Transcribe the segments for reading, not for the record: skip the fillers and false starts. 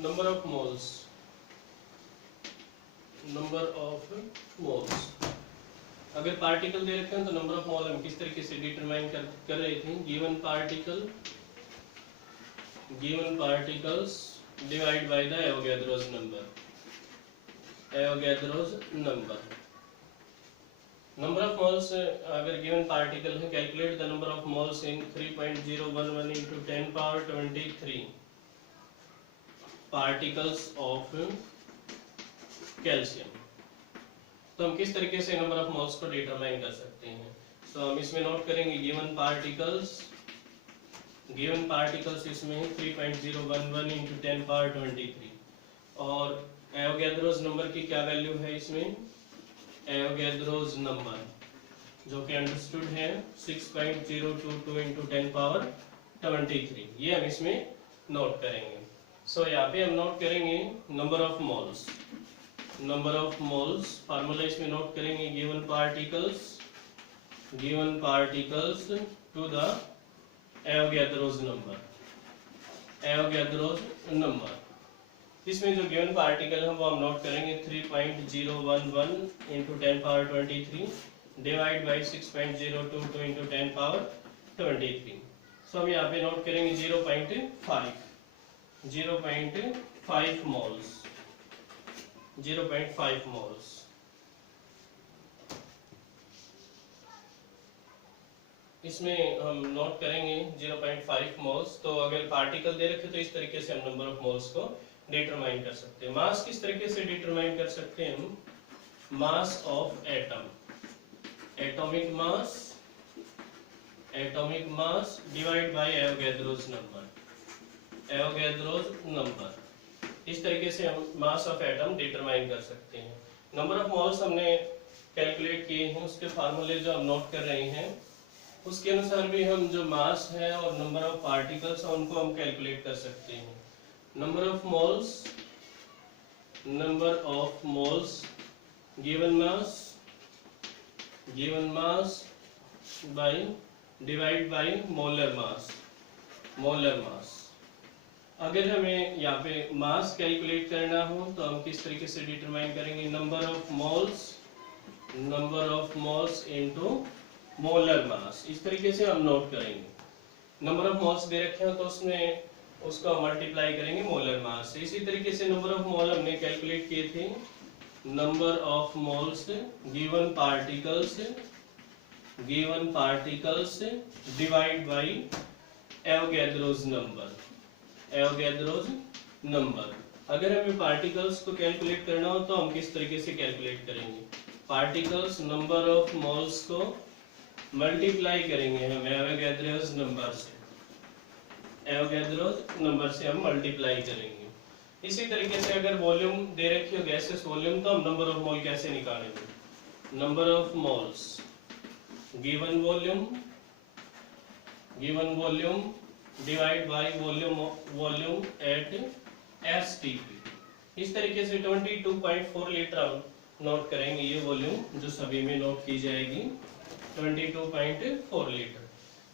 Number of moles, number of moles. अगर particle दे रखे हैं तो नंबर ऑफ मोल हम किस तरीके से डिटरमाइन कर रहे थे। Given particles divide by the Avogadro's number, Avogadro's number. Number of moles अगर गिवन पार्टिकल है, calculate the number of moles in 3.011 into 10 power 23 particles of calcium. तो हम किस तरीके से नंबर ऑफ मोल्स को डिटरमाइन कर सकते हैं। तो हम इसमें नोट करेंगे गिवन पार्टिकल्स इसमें है 3.011 into 10 power 23 और एवोगैड्रोस नंबर की क्या वैल्यू है इसमें, एवोगैड्रोस नंबर जो कि अंडरस्टूड है 6.022 into 10 power 23, ये हम इसमें नोट करेंगे। सो यहाँ पे हम नोट करेंगे नंबर ऑफ मोल्स, फार्मूला इसमें नोट करेंगे given particles to the Avogadro's number. इसमें जो गिवन पार्टिकल है वो हम नोट करेंगे 3.011 into 10 power 23 divide by 6.022 into 10 power 23। सो हम यहाँ पे नोट करेंगे 0.5 मोल्स, 0.5 मोल्स। इसमें हम नोट करेंगे 0.5 मोल्स। तो अगर पार्टिकल दे रखे तो इस तरीके से हम नंबर ऑफ मोल्स को डिटरमाइन कर सकते हैं। मास किस तरीके से डिटरमाइन कर सकते हैं हम, मास of atom, atomic mass divide by Avogadro's number. इस तरीके से हम मास ऑफ एटम डिटरमाइन कर सकते हैं। नंबर ऑफ मोल्स हमने कैलकुलेट किए हैं, उसके फार्मूले जो हम नोट कर रहे हैं उसके अनुसार भी हम जो मास है और नंबर ऑफ पार्टिकल्स है उनको हम कैलकुलेट कर सकते हैं। Number of moles given mass by divide by molar mass. अगर हमें यहाँ पे मास कैलकुलेट करना हो तो हम किस तरीके से डिटरमाइन करेंगे, number of moles into molar mass. इस तरीके से हम नोट करेंगे। नंबर ऑफ मोल्स दे रखे हो तो उसमें उसको मल्टीप्लाई करेंगे मोलर मास से। इसी तरीके से नंबर ऑफ मोल हमने कैलकुलेट किए थे, number of moles given particles divide by Avogadro's number. अगर हमें पार्टिकल्स को कैलकुलेट करना हो तो हम किस तरीके से कैलकुलेट करेंगे, पार्टिकल्स नंबर ऑफ मोल्स को मल्टीप्लाई करेंगे हम एवोगैड्रोस नंबर से हम मल्टीप्लाई करेंगे। इसी तरीके से अगर वॉल्यूम दे रखी हो गैसेस वॉल्यूम तो हम नंबर ऑफ मोल कैसे निकालेंगे, number of moles given volume divide by volume at STP. इस तरीके से 22.4 लीटर नोट करेंगे, ये वॉल्यूम जो सभी में नोट की जाएगी 22.4 लीटर।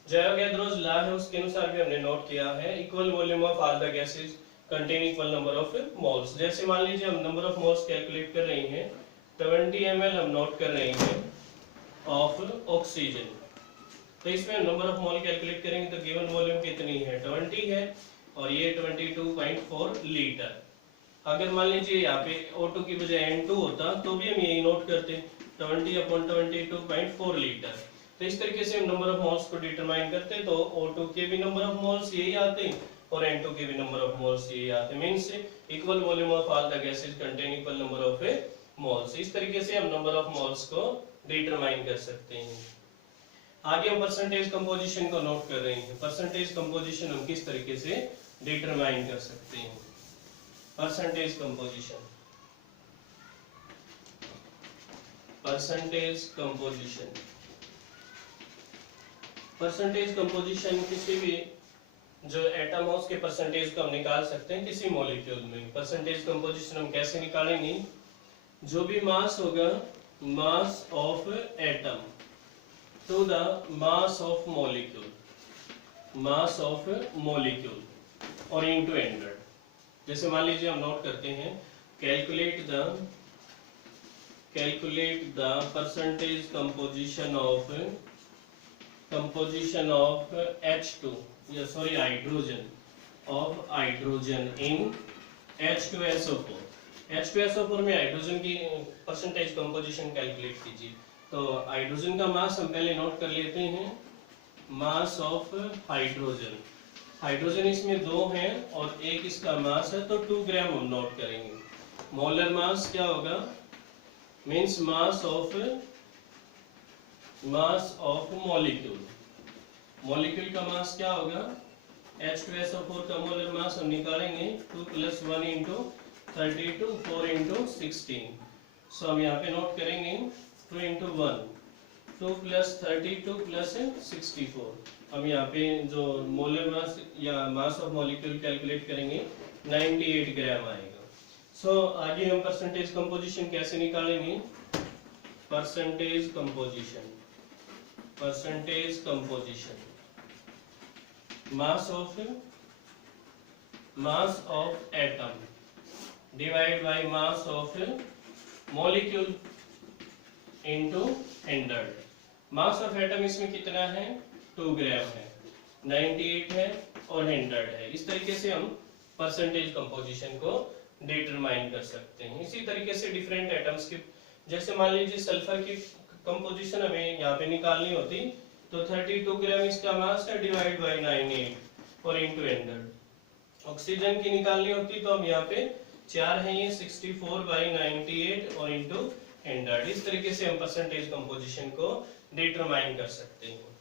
जो एवोगैड्रोस लॉ है उसके अनुसार भी हमने नोट किया है equal volume of all the gases contain equal number of moles. जैसे मान लीजिए हम नंबर ऑफ मोल्स कैलकुलेट कर रहे हैं 20 ml हम नोट कर रहे हैं ऑफ ऑक्सीजन, तो इसमें हम नंबर ऑफ मोल कैलकुलेट करेंगे तो गिवन वॉल्यूम कितनी है 20 है और ये 22.4 लीटर। अगर मान लीजिए यहाँ पे O2 की बजाय N2 होता तो भी हम यही नोट करते 20/22.4 लीटर। तो इस तरीके से हम नंबर ऑफ मोल्स को डिटरमाइन करते तो O2 के भी नंबर ऑफ मोल्स यही आते और N2 के भी नंबर ऑफ मोल्स यही आते। Means equal volume of all the gases contain equal number of moles. इस तरीके से हम नंबर ऑफ मोल्स को डिटरमाइन कर सकते हैं। आगे हम परसेंटेज कंपोजिशन को नोट कर रहे हैं। परसेंटेज कंपोजिशन हम किस तरीके से डिटरमाइन कर सकते हैं, परसेंटेज कंपोजिशन किसी भी जो एटम है उसके परसेंटेज को हम निकाल सकते हैं किसी मॉलिक्यूल में। परसेंटेज कंपोजिशन हम कैसे निकालेंगे, जो भी मास होगा mass of atom to the mass of molecule और इनटू 100। जैसे मान लीजिए हम नोट करते हैं calculate the percentage composition of H2 या sorry hydrogen in H2SO4। H2SO4 में हाइड्रोजन की परसेंटेज कंपोजिशन कैलकुलेट कीजिए। तो हाइड्रोजन का मास हम पहले नोट कर लेते हैं, मास ऑफ हाइड्रोजन। हाइड्रोजन इसमें 2 हैं और एक इसका मास है, तो 2 ग्राम हम नोट करेंगे। मोलर मास क्या होगा, मीन्स मास ऑफ मॉलिक्यूल का मास क्या होगा, H2SO4 का मोलर मास हम निकालेंगे 2 + 1 × 32 4 × 16। सो हम यहाँ पे नोट करेंगे 2 × 1 2 + 32 + 64। हम यहाँ पे जो मोलर मास या मास ऑफ मॉलिक्यूल कैलकुलेट करेंगे 98 ग्राम आएगा। सो आगे हम परसेंटेज कंपोजिशन कैसे निकालेंगे, percentage composition mass of atom divide by mass of molecule into 100। Mass of atom इसमें कितना है, 2 ग्राम है, 98 है और 100 है। इस तरीके से हम परसेंटेज कंपोजिशन को डिटरमाइन कर सकते हैं। इसी तरीके से डिफरेंट एटम्स की, जैसे मान लीजिए सल्फर की कंपोजिशन हमें यहाँ पे निकालनी होती, तो 32 ग्राम इसका मास है, डिवाइड बाय 98 और इनटू 100। ऑक्सीजन की निकालनी होती तो हम यहाँ पे 4 है ये, 64 बाय 98 और इनटू 100। इस तरीके से हम परसेंटेज कंपोजिशन को डिटरमाइन कर सकते हैं।